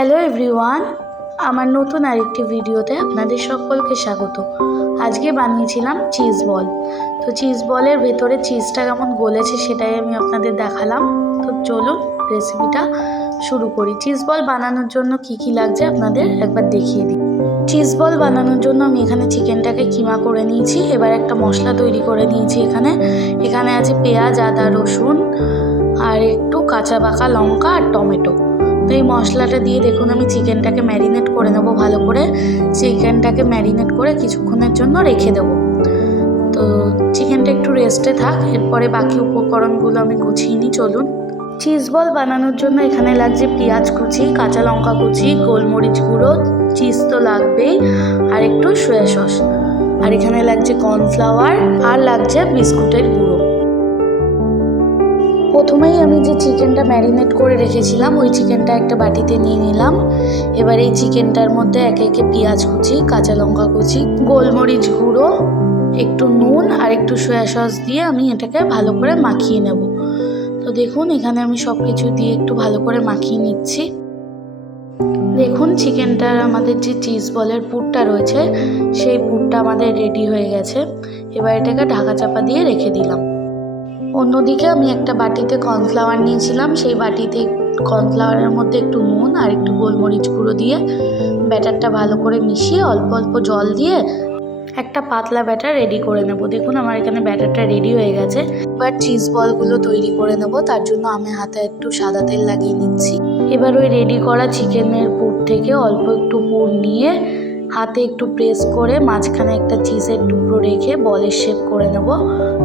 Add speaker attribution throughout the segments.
Speaker 1: Hello everyone আমার নতুন আরেকটি ভিডিওতে আপনাদের সকলকে স্বাগত। আজকে বানিয়েছিলাম চিজ বল তো চিজ বলের ভেতরে চিজটা কেমন গলেছে সেটাই আমি আপনাদের দেখালাম। তো চলুন রেসিপিটা শুরু করি। চিজ বল বানানোর জন্য কি কি লাগছে আপনাদের একবার দেখিয়ে দিই। চিজ বল বানানোর জন্য আমি এখানে চিকেনটাকে কিমা করে নিয়েছি। এবার একটা মশলা তৈরি করে নিয়েছি এখানে। এখানে আছে পেঁয়াজ, আদা, রসুন আর একটু কাঁচা পাকা লঙ্কা আর টমেটো। তো এই মশলাটা দিয়ে দেখুন, আমি চিকেনটাকে ম্যারিনেট করে নেব ভালো করে। চিকেনটাকে ম্যারিনেট করে কিছুক্ষণের জন্য রেখে দেবো। তো চিকেনটা একটু রেস্টে থাক, এরপরে বাকি উপকরণগুলো আমি গুছিয়ে নিই, চলুন। চিজ বল বানানোর জন্য এখানে লাগছে পেঁয়াজ কুচি, কাঁচা লঙ্কা কুচি, গোলমরিচ গুঁড়ো চিজ তো লাগবেই, আর একটু সোয়া সস আর এখানে লাগছে কর্নফ্লাওয়ার আর লাগছে বিস্কুটের গুঁড়ো। প্রথমেই আমি যে চিকেনটা ম্যারিনেট করে রেখেছিলাম, ওই চিকেনটা একটা বাটিতে নিয়ে নিলাম। এবার এই চিকেনটার মধ্যে একে একে পেঁয়াজ কুচি, কাঁচা লঙ্কা কুচি, গোলমরিচ গুঁড়ো, একটু নুন আর একটু সয়া সস দিয়ে আমি এটাকে ভালো করে মাখিয়ে নেব। তো দেখুন, এখানে আমি সব কিছু দিয়ে একটু ভালো করে মাখিয়ে নিচ্ছি। দেখুন, চিকেনটার আমাদের যে চিজ বলের পুরটা রয়েছে, সেই পুরটা আমাদের রেডি হয়ে গেছে। এবার এটাকে ঢাকা চাপা দিয়ে রেখে দিলাম। অন্যদিকে আমি একটা বাটিতে কর্নফ্লাওয়ার নিয়েছিলাম। সেই বাটিতে কর্নফ্লাওয়ারের মধ্যে একটু নুন আর একটু গোলমরিচ গুঁড়ো দিয়ে ব্যাটারটা ভালো করে মিশিয়ে অল্প অল্প জল দিয়ে একটা পাতলা ব্যাটার রেডি করে নেব। দেখুন আমার এখানে ব্যাটারটা রেডি হয়ে গেছে। এবার চিজ বলগুলো তৈরি করে নেব। তার জন্য আমি হাতে একটু সাদা তেল লাগিয়ে নিচ্ছি। এবার ওই রেডি করা চিকেনের পুর থেকে অল্প একটু পুর নিয়ে হাতে একটু প্রেস করে মাঝখানে একটা চিজের টুকরো রেখে বলের শেপ করে নেব।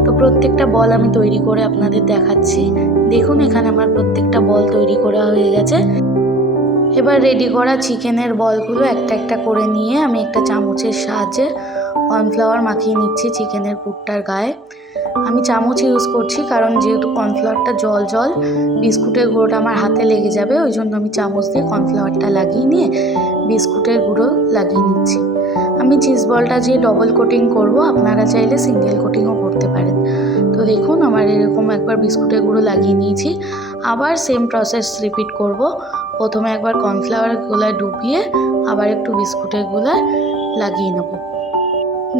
Speaker 1: তো প্রত্যেকটা বল আমি তৈরি করে আপনাদের দেখাচ্ছি। দেখুন এখানে আমার প্রত্যেকটা বল তৈরি করা হয়ে গেছে। এবার রেডি করা চিকেনের বলগুলো একটা একটা করে নিয়ে আমি একটা চামচের সাহায্যে কর্নফ্লাওয়ার মাখিয়ে নিচ্ছি চিকেনের পুরটার গায়ে। আমি চামচ ইউজ করছি কারণ যেহেতু কর্নফ্লাওয়ারটা জল জল, বিস্কুটের গুঁড়োটা আমার হাতে লেগে যাবে ওই জন্য আমি চামচ দিয়ে কর্নফ্লাওয়ারটা লাগিয়ে নিয়ে বিস্কুটের গুঁড়ো লাগিয়ে নিচ্ছি। আমি চিজ বলটা যে ডবল কোটিং করব, আপনারা চাইলে সিঙ্গেল কোটিংও করতে পারেন। তো দেখুন, আমার এরকম একবার বিস্কুটের গুঁড়ো লাগিয়ে নিয়েছি। আবার সেম প্রসেস রিপিট করব। প্রথমে একবার কর্নফ্লাওয়ার গুলায় ডুবিয়ে আবার একটু বিস্কুটের গুলায় লাগিয়ে নেব।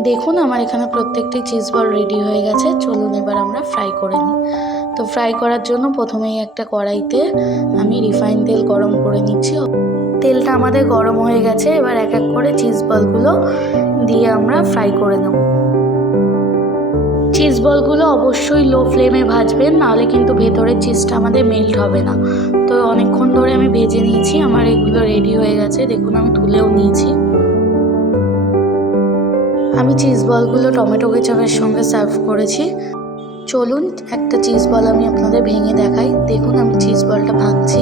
Speaker 1: দেখুন, আমার এখানে প্রত্যেকটি চিজ বল রেডি হয়ে গেছে। চলুন এবার আমরা ফ্রাই করে নিই। তো ফ্রাই করার জন্য প্রথমেই একটা কড়াইতে আমি রিফাইন তেল গরম করে নিচ্ছি। তেলটা আমাদের গরম হয়ে গেছে। এবার এক এক করে চিজ বলগুলো দিয়ে আমরা ফ্রাই করে নেব। চিজ বলগুলো অবশ্যই লো ফ্লেমে ভাজবেন, নাহলে কিন্তু ভেতরের চিজটা আমাদের মেল্ট হবে না। তো অনেকক্ষণ ধরে আমি ভেজে নিয়েছি। আমার এগুলো রেডি হয়ে গেছে। দেখুন, আমি তুলেও নিয়েছি। আমি চিজ বলগুলো টমেটো কেচাপের সঙ্গে সার্ভ করেছি। চলুন একটা চিজ বল আমি আপনাদের ভেঙে দেখাই। দেখুন আমি চিজ বলটা ভাঙছি।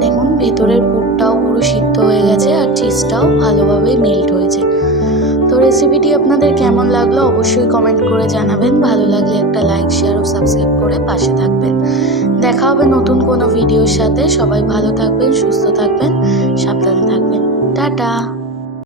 Speaker 1: দেখুন, ভেতরের পুরটাও পুরো সিদ্ধ হয়ে গেছে আর চিজটাও ভালোভাবে মেল্ট হয়েছে। তো রেসিপিটি আপনাদের কেমন লাগল অবশ্যই কমেন্ট করে জানাবেন। ভালো লাগলে একটা লাইক শেয়ার ও সাবস্ক্রাইব করে পাশে থাকবেন। দেখা হবে নতুন কোনো ভিডিওর সাথে। সবাই ভালো থাকবেন, সুস্থ থাকবেন, সাবধানে থাকবেন। টাটা!